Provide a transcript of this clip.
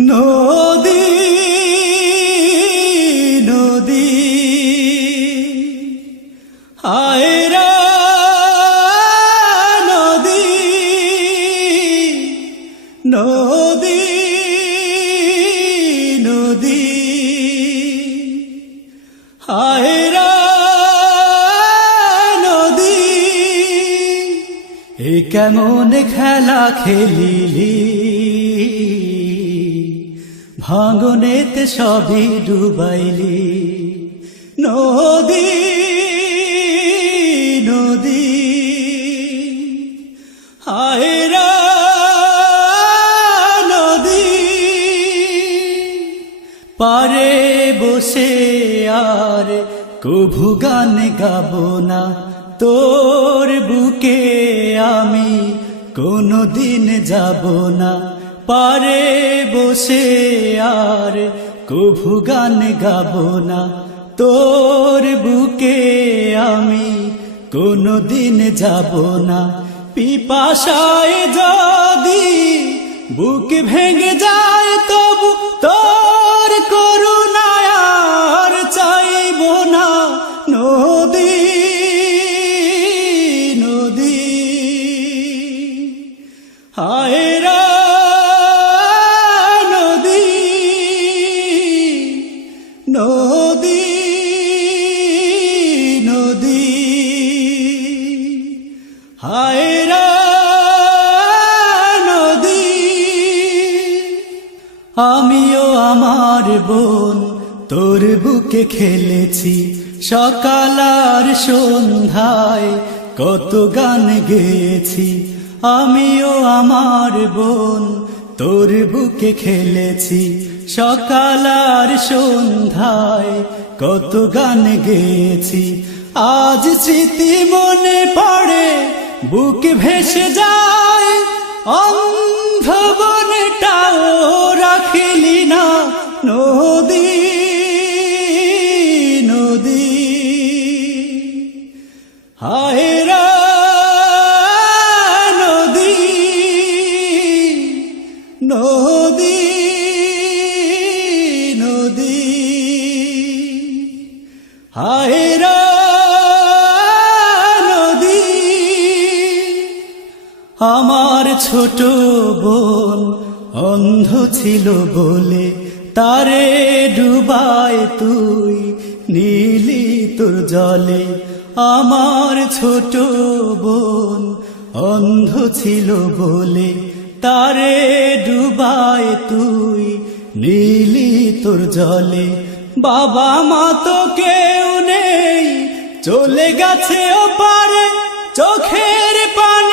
নদী নদী আয়রা নদী নদী নদী আয়রা নদী এ কেমন খেলা খেলিলি ভাঙনেতে সবই ডুবাইলি নদী নদী আয়রা নদী পারে বসে আর কভু গান গাবো না তোর বুকে আমি কোনদিন যাব না পারে বসে আর কভু গান গাবো না তোর বুকে আমি কোনদিন যাব না পিপাসায় যদি বুক ভেঙে যায় তবু তোর করুণায় আর চাইব না নদী নদী আয়রা নদী নদী আয়রা নদী আমিও আমার বোন তোর বুকে খেলেছি সকাল আর সন্ধ্যায় কত গান গেয়েছি আমিও আমার বোন তোর বুকে খেলেছি সকাল আর সন্ধ্যায় কত গান গেয়েছি আজ স্মৃতি মনে পড়ে বুক ভেসে যায় অন্ধ বনটাও রাখিলি না নদী নদী আয়রা নদী নদী নদী আয়রা নদী আমার ছোট বোন অন্ধ ছিল বলে তারে ডুবায় তুই নীলি তোর জলে আমার ছোট বোন অন্ধ ছিল বলে তারে ডুবায় তুই নীলি তোর জলে বাবা মা তো কেউ নেই চলে গেছে ওপারে চোখের পানি